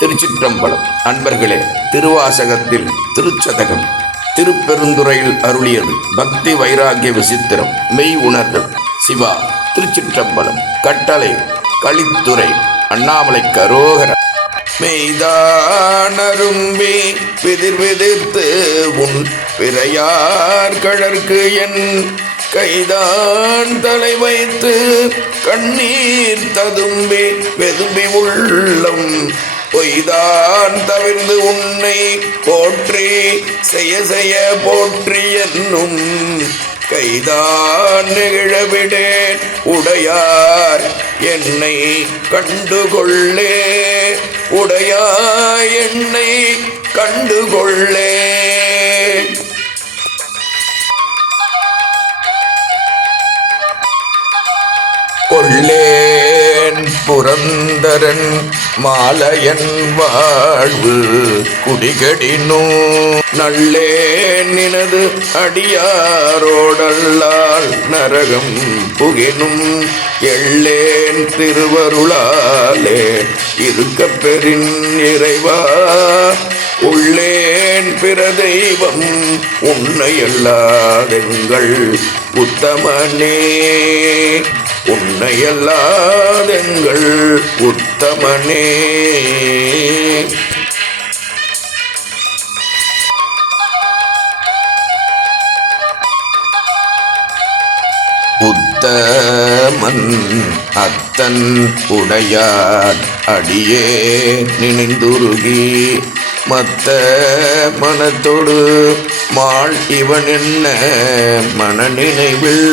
திருச்சிற்றம்பலம். அன்பர்களே திருவாசகத்தில் திருச்சதகம். திருப்பெருந்துறையில் அருளியது பக்தி வைராகிய விசித்திரம். மெய் உணர்தல். சிவா திருச்சிற்றம்பலம். கட்டளை களித்துறை. அண்ணாமலை கரோகர. மெய்தானரும்பி விதிர் விதிர்த்து உன் பிறையார் கழற்கு என் கைதான் தலை வைத்து கண்ணீர் ததும்பி வெதும்பி உள்ளம். பொய்தான் தவிர்ந்து உன்னை போற்றி செய்ய செய்ய போற்றி என்னும் கைதான் நிகழவிடேன் உடையார் என்னை கண்டுகொள்ளே உடையார் என்னை கண்டுகொள்ளே. கொள்ளே. புரந்தரன் மாலையன் வாழ்வு குடிகடினோ. நல்லே நினது அடியாரோடல்லால் நரகம் புகினும். எள்ளேன் திருவருளாலே இருக்க பெறின் இறைவா. உள்ளேன் பிற தெய்வம் உன்னையல்லாதெங்கள் உத்தமனே. உன்னையல்லாதெங்கள் உத்தமனே. புத்தமன் அத்தன் உடையார் அடியே நினைந்துருகி மத்த மனத்தொடு மாள் இவன் என்ன மனநினைவில்?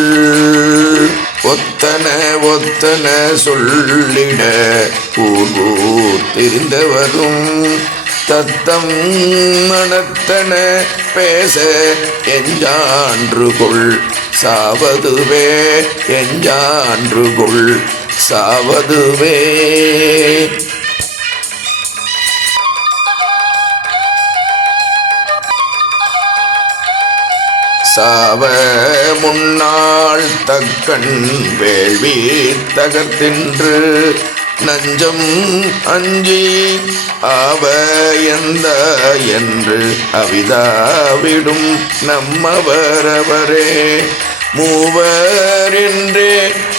ஒத்தன ஒத்தன சொல்லிட ஊர் தெரிந்தவரும் தத்தம் மனத்தன பேச எஞ்சான்றுகொள் சாவதுவே எஞ்சான்றுகொள் சாவதுவே. சாவ முன்னாள் தக்கண் வேள்வி தகர்த்தின்று நஞ்சம் அஞ்சி ஆவ எந்த என்று அவிதாவிடும் நம்மவரவரே. மூவரென்றே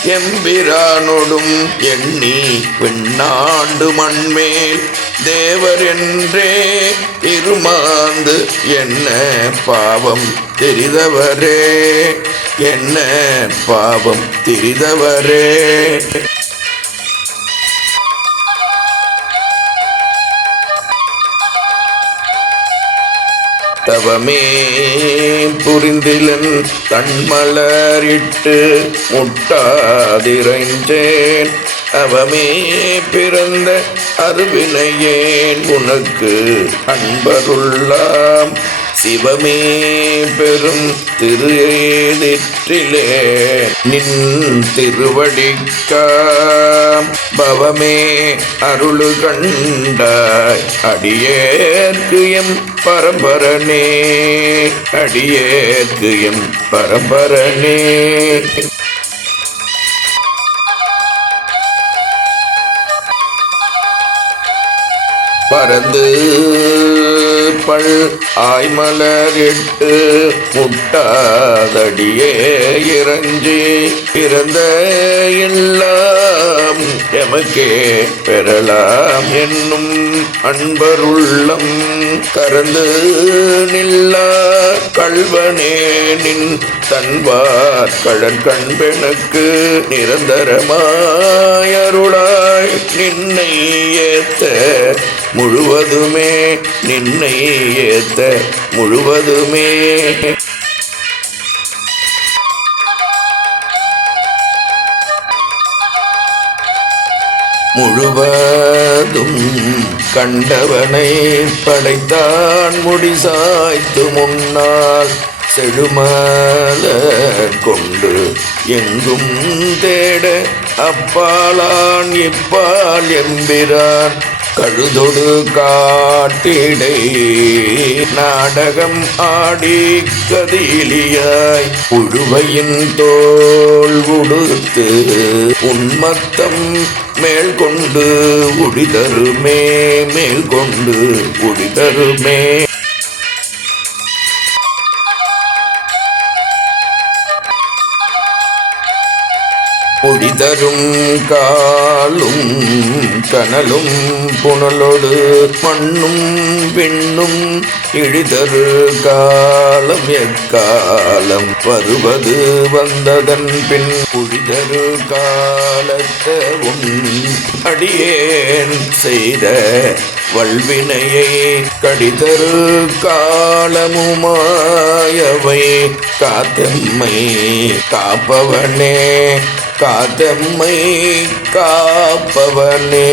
எம்பிரானொடும் எண்ணி விண்ணாண்டு மண்மேல் தேவர் என்றே இருமாந்து என்ன பாவம் தெரிதவரே என்ன பாவம் தெரிதவரே தவமே புரிந்திலன் தன்மலரிட்டு முட்டாதிரைஞ்சேன். அவமே பிறந்த அருவினையேன் உனக்கு அன்பருள்ளாம். சிவமே பெரும் திரு நின் திருவடிக்காம். பவமே அருளு கண்டாய் அடியேற்கு எம் பரம்பரனே. அடியேற்கு எம் பரம்பரனே. பறந்து பள் ஆய்மலரிட்டு முட்டாதடியே இறஞ்சி பிறந்த எல்லாம் எமக்கே பெறலாம் என்னும் அன்பருள்ளம் கறந்து நில்லா கல்வனேனின் தன்பார் தன்வார் கழற் நிரந்தரமாயருளாய் நின்னை ஏத்த முழுவதுமே நின்னை ஏத்த முழுவதுமே முழுவதும் கண்டவனை படைத்தான் முடிசாய்த்து முன்னால் செழுமல கொண்டு எங்கும் தேட அப்பாலான் இப்பால் எம்பிரான் கழுதொடு காட்டிடை. நாடகம் ஆடி கதிலியாய் புழுவையின் தோல் உடுத்து உன்மத்தம் மேல் கொண்டு உடிதருமே மேல் கொண்டு உடிதருமே பொடிதரும் காலும் கனலும் புனலோடு மண்ணும் விண்ணும் இழிதரு காலம் எக்காலம் வருவது வந்ததன் பின் புழிதரு காலத்த உன் அடியேன் செய்த வல்வினையை கடிதரு காலமுமாயவை. காத்தம்மை காப்பவனே காத்தம்மை காப்பவனே.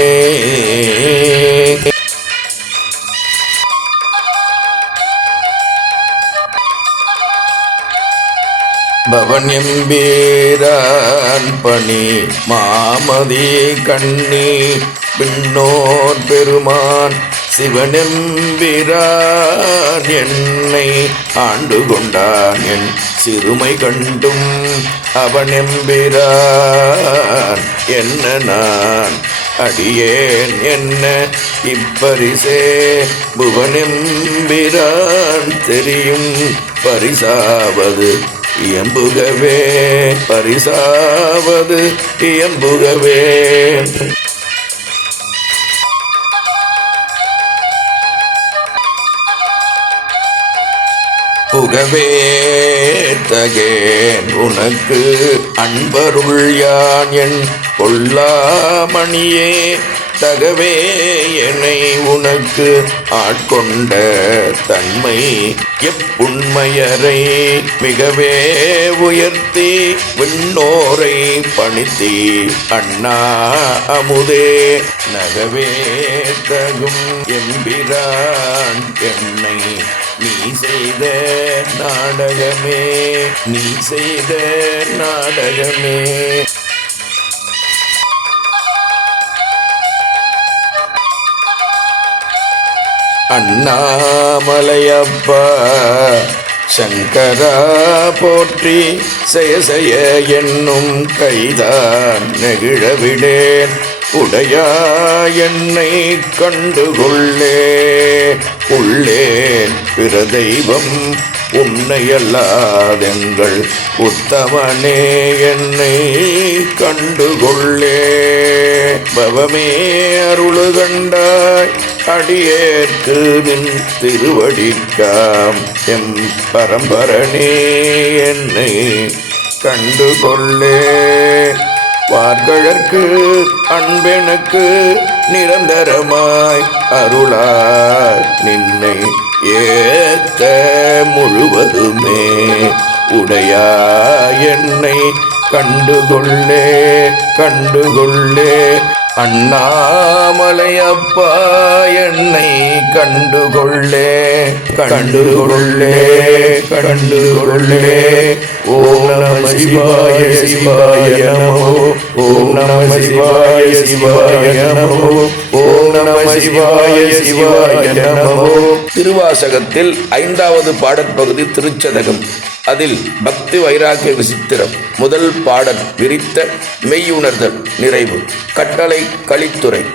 பவன் எம்பீரான் பணி மாமதி கண்ணி பின்னோர் பெருமான் சிவனெம்பிரான் என்னை ஆண்டு கொண்டான் என் சிறுமை கண்டும் அவனெம்பிரான். என்ன நான் அடியேன்? என்ன இப்பரிசே? புவனெம்பிரான் தெரியும் பரிசாவது. இயம்புகவே பரிசாவது. இயம்புகவே புகவேத்தகேன் உனக்கு அன்பருள் யான் என் பொல்லாமணியே. தகவே என்னை உனக்கு ஆட்கொண்ட தன்மை. எப்புண்மையரை மிகவே உயர்த்தி விண்ணோரை பணித்தி அண்ணா அமுதே. நகவே தகும் எம்பிரான் என்னை செய்த நாடகமே. நீ செய்த நாடகமே. அண்ணாமலையப்பா சங்கரா போற்றி செய செய என்னும் கைதான் நெகிழவிடேன். உடையா என்னை கண்டுகொள்ளே. உள்ளேன் பிற தெய்வம் உன்னையல்லாதெங்கள் உத்தமனே என்னை கண்டுகொள்ளே. பவமே அருளு கண்டாய் அடியேற்கு நின் திருவடிக்காம். எம் பரம்பரனே என்னை கண்டுகொள்ளே. பார்கழற்கு அன்பெனுக்கு நிரந்தரமாய் அருளாய் நின்னை ஏத்த முழுவதுமே உடையா என்னை கண்டுகொள்ளே கண்டுகொள்ளே அண்ணாமலையப்பா என்னை கண்டுகொள்ளே கண்டுகொள்ளே கண்டுகொள்ளே. ஓம் நம சிவாய சிவாய நமோ ஓம் நம சிவாய சிவாய நமோ ஓம் நம சிவாய சிவாய நமோ. திருவாசகத்தில் ஐந்தாவது பாடற்பகுதி திருச்சதகம் அதில் பக்தி வைராக்கிய விசித்திரம். முதல் பாடல் விரித்த மெய்யுணர்தல் நிறைவு. கட்டளை கலித்துறை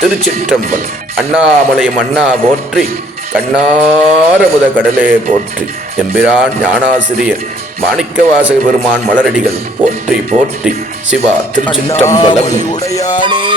திருச்சிற்றம்பல். அண்ணாமலையம் அண்ணா போற்றி கண்ணாரமுத கடலே போற்றி. எம்பிரான் ஞானாசிரியர் மாணிக்கவாசக பெருமான் மலரடிகள் போற்றி போற்றி. சிவா திருச்சிற்றம்பலம். உடையானே